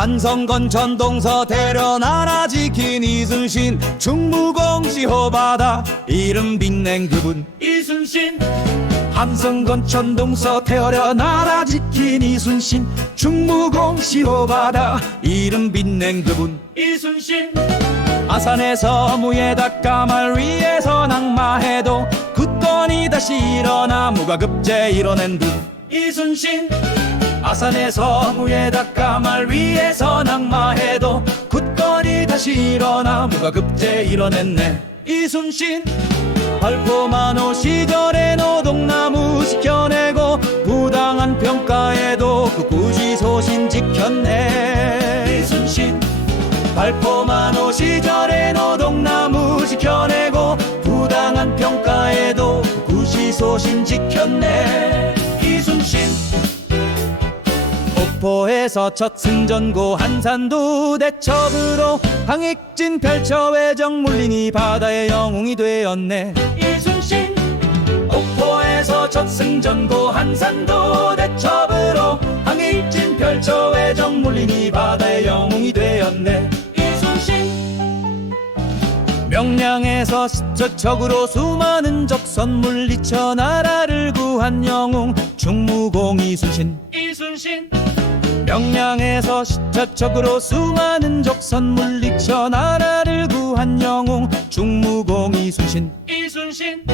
한성건 전동서 대련하나 지킨 이순신 충무공시 호바다. 이름 빛낸 그분 이순신. 한성건 전동서 태어나라 지킨 이순신 충무공시 호바다. 이름 빛낸 그분 이순신. 아산에서 무에다 까말 위에서 낙마해도 굳건히 다시 일어나 무가급제 이뤄낸 분 이순신 아산에서 무에다 까말 위에서 낙마해도 굳건히 다시 일어나 무가급제 이뤄냈네. 이순신 발포만호 시절에 노동나무 지켜내고 부당한 평가에도 그 굳이 소신 지켰네. 이순신 발포만호 시절에 노동나무 지켜내고 부당한 평가에도 그 굳이 소신 지켰네 목포에서 첫 승전고 한산도 대첩으로 강익진 펼쳐 외정 물리니 바다의 영웅이 되었네. 이순신 목포에서 첫 승전고 한산도 대첩으로 강익진 펼쳐 외정 물리니 바다의 영웅이 되었네. 이순신 명량에서 스쳐적으로 수많은 적선 물리쳐 나라를 구한 영웅 충무공 이순신. 이순신 명량에서 시차적으로 수많은 적선 물리쳐 나라를 구한 영웅 충무공 이순신. 이순신.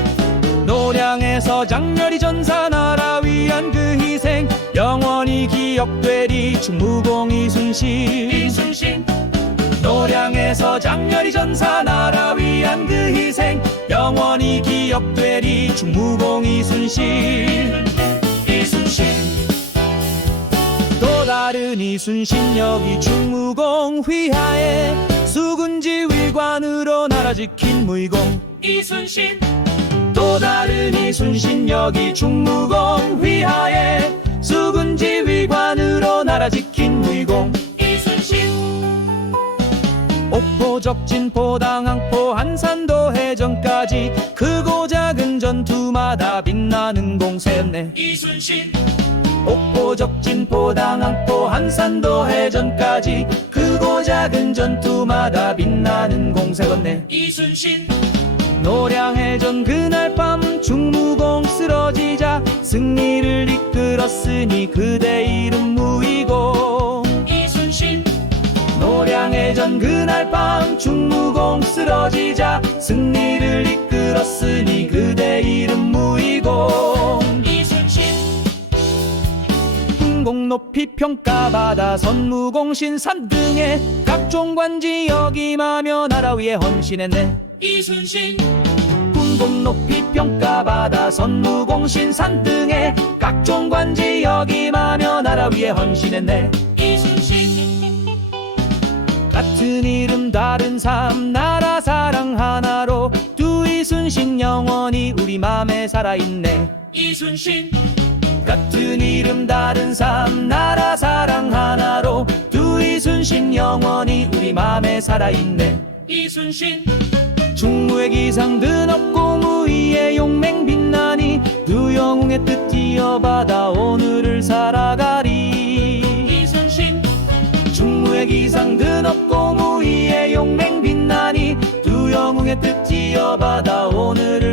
노량에서 장렬히 전사 나라 위한 그 희생 영원히 기억되리 충무공 이순신. 이순신. 노량에서 장렬히 전사 나라 위한 그 희생 영원히 기억되리 이순신 이순신 또 다른 이순신 여기 충무공 휘하에 수군지 위관으로 나라 지킨 무이공. 이순신 또 다른 이순신 여기 충무공 휘하에 수군지 위관으로 나라 지킨 무이공. 이순신. 옥포 적진 포 당 항포 한산도 해전까지 크고 작은 전투마다 빛나는 공세였네 이순신 옥포 적진포 당항포 한산도 해전까지 크고 작은 전투마다 빛나는 공세였네. 이순신. 노량해전 그날 밤 충무공 쓰러지자 승리를 이끌었으니 그대 이름 무이공 이순신. 노량해전 그날 밤 충무공 쓰러지자 승리를 이끌었으니 흥공 높이 평가받아 선무공 신산 등의 각종 관지 역임하며 나라 위에 헌신했네. 이순신. 군공 높이 평가받아 선무공 신산 등의 각종 관지 역임하며 나라 위에 헌신했네. 이순신. 같은 이름 다른 삶 나라 사랑 하나로 두 이순신 영원히 우리 맘에 살아있네. 이순신 같은 이름 다른 삶 나라 사랑 하나로 두 이순신 영원히 우리 맘에 살아있네. 이순신. 충무의 기상 드높고 무의의 용맹 빛나니 두 영웅의 뜻 이어받아 오늘을 살아가리. 이순신. 충무의 기상 드높고 무의의 용맹 빛나니 두 영웅의 뜻 이어받아 오늘을